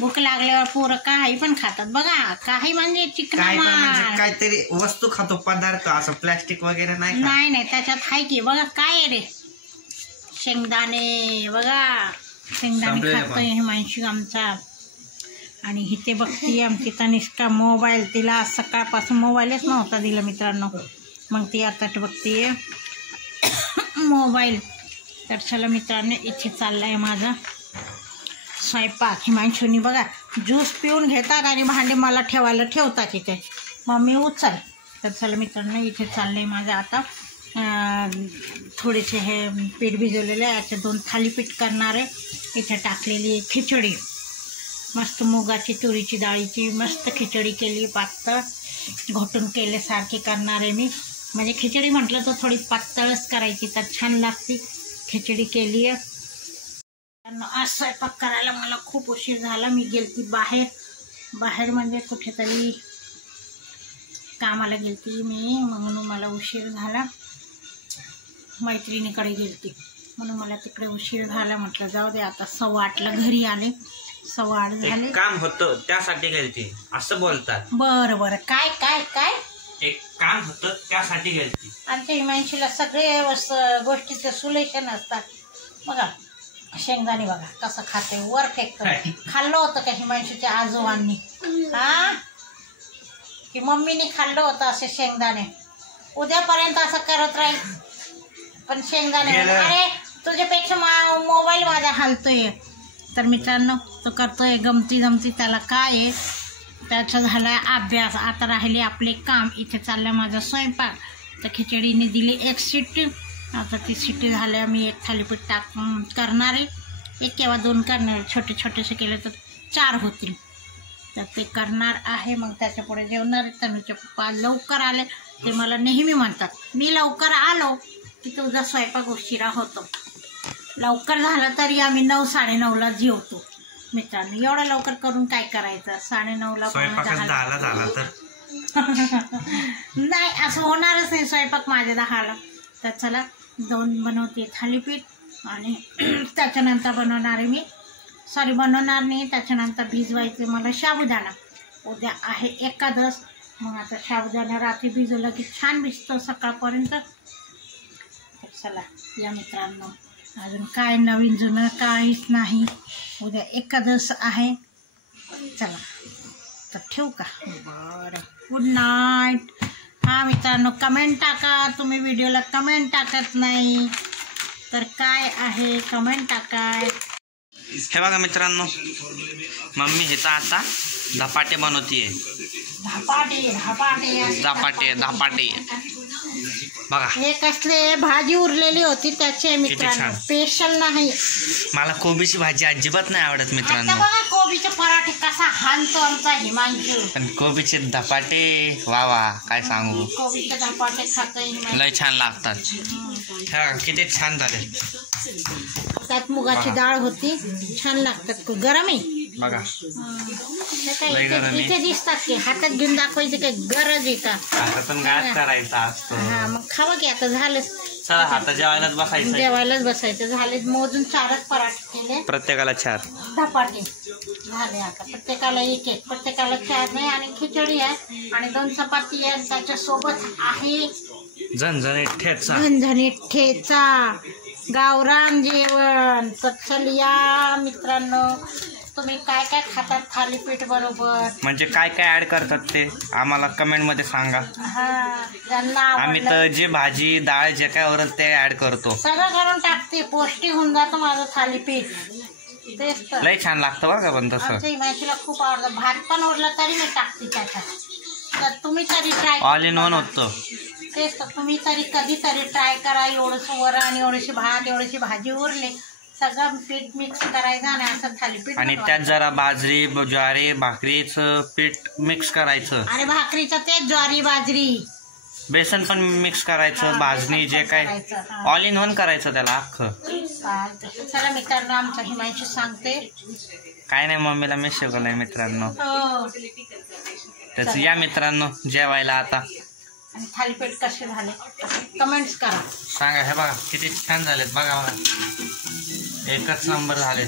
भूक लागल्यावर पोरं काही पण खातात बघा, काही म्हणजे चिकन काहीतरी वस्तू खातो, पदार्थ, असं प्लास्टिक वगैरे नाही. नाही त्याच्यात आहे की बघा काय आहे रे, शेंगदाणे बघा, शेंगदाणे खातोय हिमांशू आमचा. आणि इथे बघती आमची तनिष्का मोबाईल, तिला सकाळपासून मोबाईलच नव्हता दिला मित्रांनो, मग ती आता बघतीये मोबाईल. तर चला मित्रांनो, इथे चाललाय माझा स्वयंपाक. हिमांशूनी बघा ज्यूस पिऊन घेतात आणि भांडे मला ठेवायला ठेवतात इथे, मम्मी उचल. तर चला मित्रांनो, इथे चाललंय माझं आता थोडेसे हे पीठ भिजवलेले आहे, याचे 2 थालीपीठ करणार आहे. इथे टाकलेली खिचडी, मस्त मुगाची तुरीची डाळीची मस्त खिचडी केली, पातळ घोटून केल्यासारखी करणार आहे मी. म्हणजे खिचडी म्हटलं तर थोडी पातळच करायची, तर छान लागते. खिचडी केली आहे. आज स्वयंपाक करायला मला खूप उशीर झाला. मी गेलती बाहेर म्हणजे कुठेतरी कामाला गेलती मी, म्हणून मला उशीर झाला. मैत्रिणीकडे गेलती म्हणून मला तिकडे उशीर झाला. म्हटलं जाऊ दे, आता 8:15ला घरी आले. 8:15 झाले. काम होतं त्यासाठी गेलती असं बोलतात. बरं काय काय काय एक काम होतं त्यासाठी गेलती. आमच्या हिमांशीला सगळे गोष्टीचं सोल्युशन असतात. बघा शेंगदाणे बघा कसं खाते, वर फेकतो. खाल्लं होतं का हिमांशीच्या आजोबांनी की मम्मीने खाल्लं होतं असे शेंगदाणे? उद्यापर्यंत असं करत राहील. पण शेंगदाणे, अरे तुझ्यापेक्षा मोबाईल माझा हालतोय. तर मित्रांनो, तो करतोय गमती त्याला काय आहे, त्याचा झाला अभ्यास. आता राहिले आपले काम. इथे चाललं माझा स्वयंपाक. तर खिचडीने दिली 1 शिट्टी. आता ती शिट्टी झाल्या, मी 1 थालीपीठ करणार आहे. 1 किंवा 2 करणार, छोटेसे केले तर 4 होतील. तर ते करणार आहे. मग त्याच्या पुढे जेवणार आहे. तनुचे पप्पा लवकर आले. ते मला नेहमी म्हणतात, मी लवकर आलो की तुझा स्वयंपाक उशिरा होतो. लवकर झाला तरी आम्ही 9 साडेनऊला जेवतो. मित्रांनो, एवढं लवकर करून काय करायचं? 9:30ला झाला तर नाही, असं होणारच नाही. स्वयंपाक माझ्या 10ला. तर चला 2 बनवते थालीपीठ आणि त्याच्यानंतर बनवणार नाही. त्याच्यानंतर भिजवायचे मला साबुदाणा. उद्या आहे एकादश. मग आता साबुदाणा रात्री भिजवलं की छान भिजतो सकाळपर्यंत. चला या मित्रांनो, अजून काय नवीन जुनं काहीच नाही. उद्या एकादश आहे. चला तर ठेवू का? बरं, गुड नाईट. हां मित्रांनो, कमेंट टाका. तुम्ही व्हिडिओला कमेंट टाकत नाही तर काय आहे, कमेंट टाका. हे बघा मित्रांनो, मम्मी हे तर आता धपाटे बनवतीये. धपाटे बघा. हे कसले भाजी उरलेली होती त्याचे मित्रांनो, स्पेशल नाही. मला कोबीची भाजी अजिबात नाही आवडत मित्रांनो. बघा कोबीचे पराठे कसा हाणतो आमचा हिमांशू. पण कोबीचे धपाटे वा काय सांगू. कोबीचे धपाटे खातोय, लय छान लागतात. किती छान झाले. त्यात मुगाची डाळ होती, छान लागतात. गरम आहे बघा. इथे दिसतात की हातात घेऊन दाखवायची काही गरज आहे का? हातातून गाठ करायचा असतो. हा मग खावा की. आता झालं, चला आता जेवायलाच बसायचं. झाले मोजून 4च पराठे केले, प्रत्येकाला 4 धपाटे झाले. आता प्रत्येकाला 1-1, प्रत्येकाला 4 नाही. आणि खिचडी आहे आणि 2 चपाती आहे. त्याच्यासोबत आहे झणझणीत ठेचा, गावरान जेवण. तर या मित्रांनो, तुम्ही काय काय खातात थालीपीठ बरोबर, म्हणजे काय ऍड करतात ते आम्हाला कमेंट मध्ये सांगा. ज्यांना आम्ही तर जे भाजी डाळ जे काय उरल ते ऍड करतो. सगळं करून टाकते, पौष्टिक होऊन जातं माझं थालीपीठ. तेच तर लय छान लागतं बरं का. पण तसं आमच्या हिमांशीला खूप आवडतं. भात पण उरला तरी मी टाकते त्याच्यात. तर तुम्ही तरी ट्राय, ऑल इन वन होतं. तेच तर तुम्ही तरी कधीतरी ट्राय करा. एवढंसं वरण, एवढीशी भात, एवढीशी भाजी उरली, सगळं पीठ मिक्स करायचं आणि असं थालीपीठ. आणि त्यात जरा बाजरी, ज्वारी, भाकरीचं पीठ मिक्स करायचं. आणि भाकरीचं तेच ज्वारी, बाजरी, बेसन पण मिक्स करायचं, भाजणी जे काय ऑल इन वन करायचं त्याला अख्खं. चला मित्रांनो, आमच्या हिमांशी सांगते काय नाही, मम्मीला मी शिकवलंय मित्रांनो. त्याच या मित्रांनो जेवायला आता. आणि थालीपीठ कसे झाले कमेंट्स करा, सांगा. हे बघा किती छान झालेत बघा. एकच नंबर झाले.